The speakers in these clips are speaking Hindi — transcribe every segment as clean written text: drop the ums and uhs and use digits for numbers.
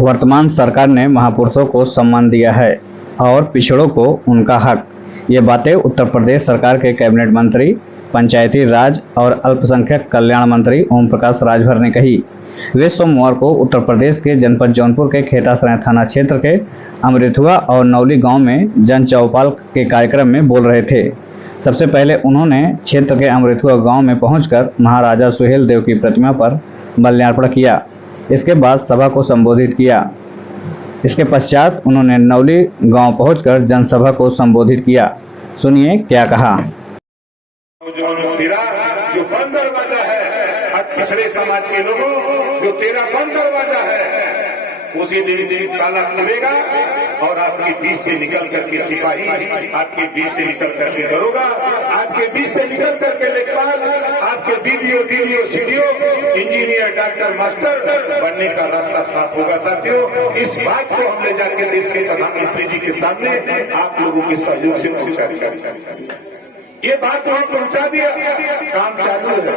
वर्तमान सरकार ने महापुरुषों को सम्मान दिया है और पिछड़ों को उनका हक। ये बातें उत्तर प्रदेश सरकार के कैबिनेट मंत्री, पंचायती राज और अल्पसंख्यक कल्याण मंत्री ओम प्रकाश राजभर ने कही। वे सोमवार को उत्तर प्रदेश के जनपद जौनपुर के खेतासराय थाना क्षेत्र के अमृथुआ और नौली गांव में जन चौपाल के कार्यक्रम में बोल रहे थे। सबसे पहले उन्होंने क्षेत्र के अमृथुआ गांव में पहुंचकर महाराजा सुहेल देव की प्रतिमा पर माल्यार्पण किया। इसके बाद सभा को संबोधित किया। इसके पश्चात उन्होंने नौली गांव पहुंचकर जनसभा को संबोधित किया। सुनिए क्या कहा। जो बंद दरवाजा है पिछड़े समाज के लोगों, जो तेरा बंद दरवाजा है उसी दिन ताला खुलेगा और आपके बीच से निकल करके सिपाही, आपके बीच से निकल करके दरोगा, आपके बीच से निकल करके लेखपाल, आपके BDO, CDO, engineer, doctor, master बनने का रास्ता साफ होगा। साथियों, इस बात को हम ले जाकर देश के प्रधानमंत्री जी के सामने आप लोगों के सहयोग से पहुंचा दिया। ये बात वहां पहुंचा दिया, काम चालू है।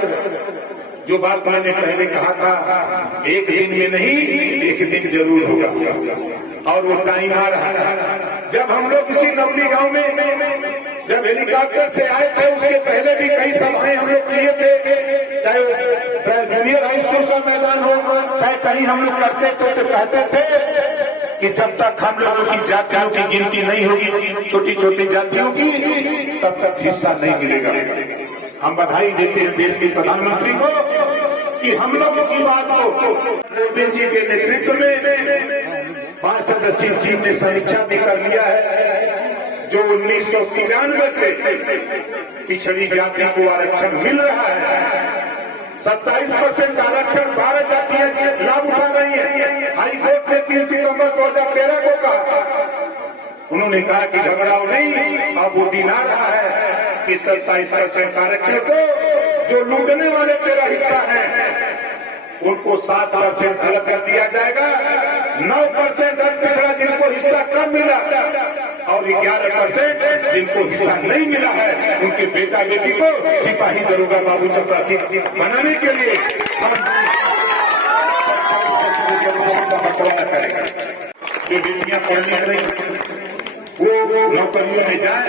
जो बात मैंने पहले कहा था, एक दिन में नहीं, एक दिन जरूर होगा और वो टाइम आ रहा है। जब हम लोग किसी नवली गांव में जब हेलीकॉप्टर से आए थे, उसके पहले भी कई सभाएं हम लोग किए थे, चाहे जूनियर हाई स्कूल का मैदान हो, चाहे कहीं हम लोग करते थे तो कहते थे कि जब तक हम लोगों की जातियों की गिनती नहीं होगी, छोटी छोटी जातियों की, तब तक हिस्सा नहीं मिलेगा। हम बधाई देते हैं देश के प्रधानमंत्री को कि हम लोगों की बात को कोविंद जी के नेतृत्व में 5 सदस्यीय टीम ने समीक्षा भी कर लिया है। जो 1993 से पिछड़ी जाति को आरक्षण मिल रहा है, 27% आरक्षण 12 जातियां लाभ उठा रही है। हाईकोर्ट ने 3 सितंबर 2013 को कहा, उन्होंने कहा कि घबराओ नहीं, अब वो दिन आ रहा है कि 27% आरक्षण को जो लूटने वाले तेरा हिस्सा है उनको 7% अलग कर दिया जाएगा। 9% पिछड़ा जिनको हिस्सा कम मिला और 11% जिनको हिस्सा नहीं मिला है, उनके बेटा बेटी को सिपाही, दरोगा, बाबू, चपरासी बनाने के लिए जो डिग्रियां पढ़नी रही वो नौकरियों में जाए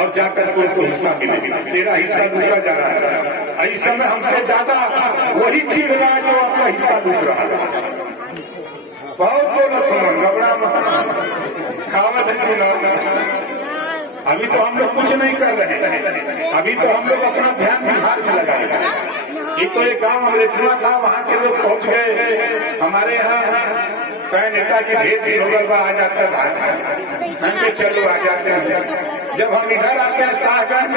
और जाकर के उनको हिस्सा मिलेगा। तेरा हिस्सा लूटा जा रहा है। ऐसा में हमसे ज्यादा वही चीज रहा है जो आपका हिस्सा लूट रहा है। बहुत बोलो तुम, घबरा मत, खावत है चुनाव। अभी तो हम लोग कुछ नहीं कर रहे हैं, अभी तो हम लोग अपना ध्यान बिहार में लगाए। एक तो एक गांव अमृतपुरा था, वहां के लोग पहुंच गए। हमारे यहाँ कई नेता जी भेद दिन होगा आ जाता है, हमके चलो आ जाते हैं। जब हम इधर आते हैं शाहगंज,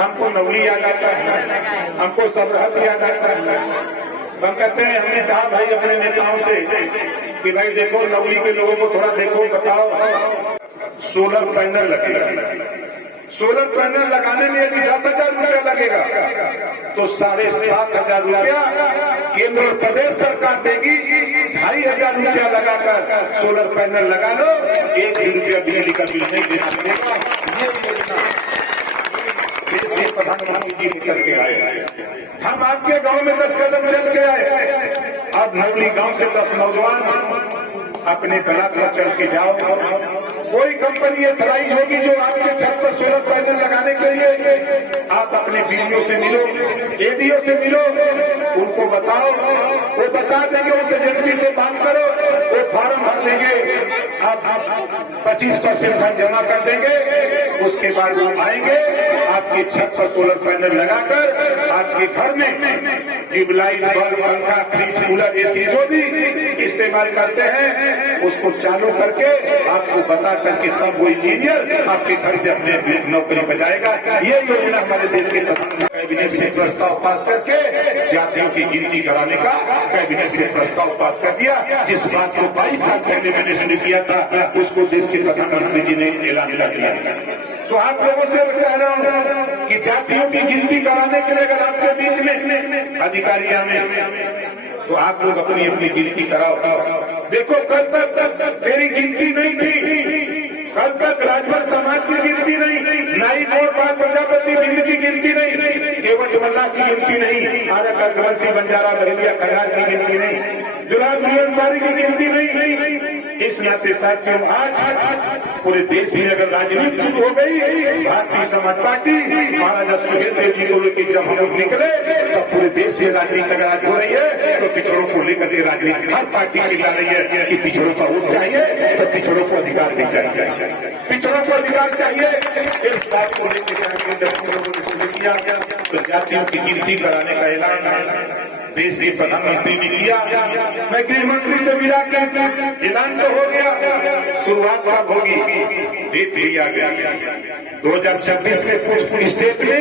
हमको नवली याद आता है, हमको सरहद याद आता है। हम कहते हैं, हमने कहा भाई अपने नेताओं से कि भाई देखो नवली के लोगों को थोड़ा देखो, बताओ सोलर पैनल लगेगा। सोलर पैनल लगाने में यदि 10,000 रुपया लगेगा तो 7,500 रुपया केंद्र और प्रदेश सरकार देगी। 2,500 रुपया लगाकर सोलर पैनल लगा लो, 1 रुपया बिजली का बिल नहीं दे सकेगा। ये प्रधानमंत्री जी करके आए। हम आपके गांव में 10 कदम चल के आए। अब नवली गांव से 10 नौजवान अपने ब्लॉक में चल के जाओ। कोई कंपनी एथराइज होगी जो आपके छत पर सोलर पैनल लगाने के लिए, आप अपने बीडीओ से मिलो, एडीओ से मिलो, उनको बताओ, वो बता देंगे। उस एजेंसी से बात करो, वो फॉर्म भर देंगे, आप 25% धन जमा कर देंगे। उसके बाद वो आएंगे, आपकी छत पर सोलर पैनल लगाकर आपके घर में ट्यूबलाइट, बल्ब, पंखा, फ्रिज, कूलर, एसी जो भी इस्तेमाल करते हैं उसको चालू करके आपको बता करके तब वो इंजीनियर आपके घर से अपने नौकरी बजाएगा। ये योजना हमारे देश के कैबिनेट से प्रस्ताव पास करके जातियों की गिनती कराने का कैबिनेट से प्रस्ताव पास कर दिया। जिस बात को 22 साल पहले मैंने शुरू किया था, उसको देश के प्रधानमंत्री जी ने ऐलान कर दिया। तो आप लोगों से कह रहा हूँ कि जातियों की गिनती कराने के लिए अगर आपके बीच में अधिकारी आने तो आप लोग अपनी अपनी गिनती कराओ। देखो कल तक तेरी गिनती नहीं थी, कल तक तक राजभर समाज की गिनती नहीं, नाई और बाल प्रजापति बिंद की गिनती नहीं, केवट मल्ला की गिनती नहीं, आरक अकबरसी बंजारा बहलिया खगार की गिनती नहीं, जुलाब अंसारी की गिनती नहीं। इस नाते साथियों आज पूरे देश में अगर राजनीति शुरू हो गई, भारतीय समाज पार्टी महाराजा सुहेलदेव जी को लेकर जब हम लोग निकले तो पूरे देश में राजनीति अगर आज हो रही है तो पिछड़ों को लेकर के राजनीति हर पार्टी की ला रही है कि पिछड़ों का वोट चाहिए तो पिछड़ों को अधिकार भी चाहिए, पिछड़ों को अधिकार चाहिए। इस बात को लेकर किया तो जातियों की गिनती कराने का ऐलान देश के प्रधानमंत्री ने किया। मैं गृह मंत्री से मिला कर ऐलान तो हो गया, शुरुआत कब होगी, डेट लिया गया 2026 में कुछ स्टेट में,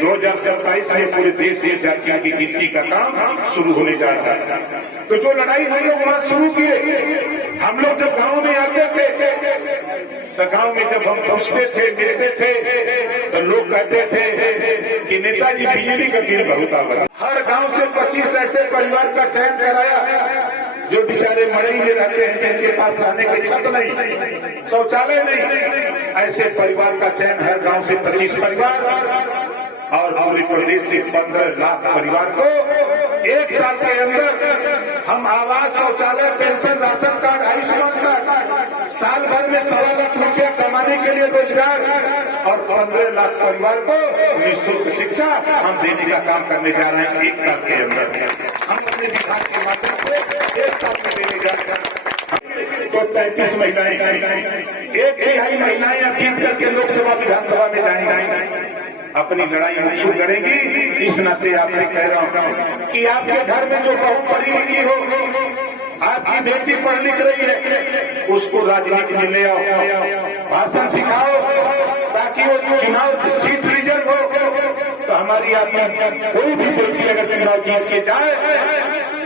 2027 में पूरे देश में जातियों की गिनती का काम शुरू होने जा रहा है। तो जो लड़ाई हम लोग वहां शुरू किए, हम लोग जब गांव में आते थे तो गांव में जब हम पूछते थे मिलते थे तो लोग कहते थे कि नेताजी बिजली का बिल बहुत आ रहा। हर गांव से 25 ऐसे परिवार का चयन कराया जो बेचारे मड़ई में रहते हैं, जिनके पास रहने की छत नहीं, शौचालय नहीं, ऐसे परिवार का चयन हर गांव से 25 परिवार और पूरे प्रदेश से 15 लाख परिवार को एक साल के अंदर हम आवास, शौचालय, pension, ration card, Ayushman card, साल भर में 1.25 लाख रुपया कमाने के लिए रोजगार और 15 लाख परिवार को निःशुल्क शिक्षा हम देने का काम करने जा रहे हैं एक साल के अंदर। हम अपने विभाग के माध्यम से एक साल में देने जा रहे हैं। तो 33 महिलाएं, 1/3 महिलाएं अब जीत करके लोकसभा विधानसभा में जाएंगी, अपनी लड़ाई शुरू करेंगी। इस नाते आपसे कह रहा हूं कि आपके घर में जो बहू पढ़ी लिखी हो, आपकी बेटी पढ़ लिख रही है, उसको राजनीति में ले आओ, भाषण सिखाओ ताकि वो चुनाव सीट रिजर्व हो। तो हमारी आपकी कोई भी बेटी अगर चुनाव जीत के जाए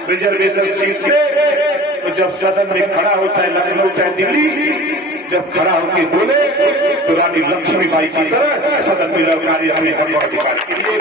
रिजर्वेशन सीट से, तो जब सदन में खड़ा हो, चाहे लखनऊ चाहे दिल्ली, जब खड़ा होकर बोले तो रानी लक्ष्मीबाई की तरह सदन में लड़कारी अपने अधिकार के लिए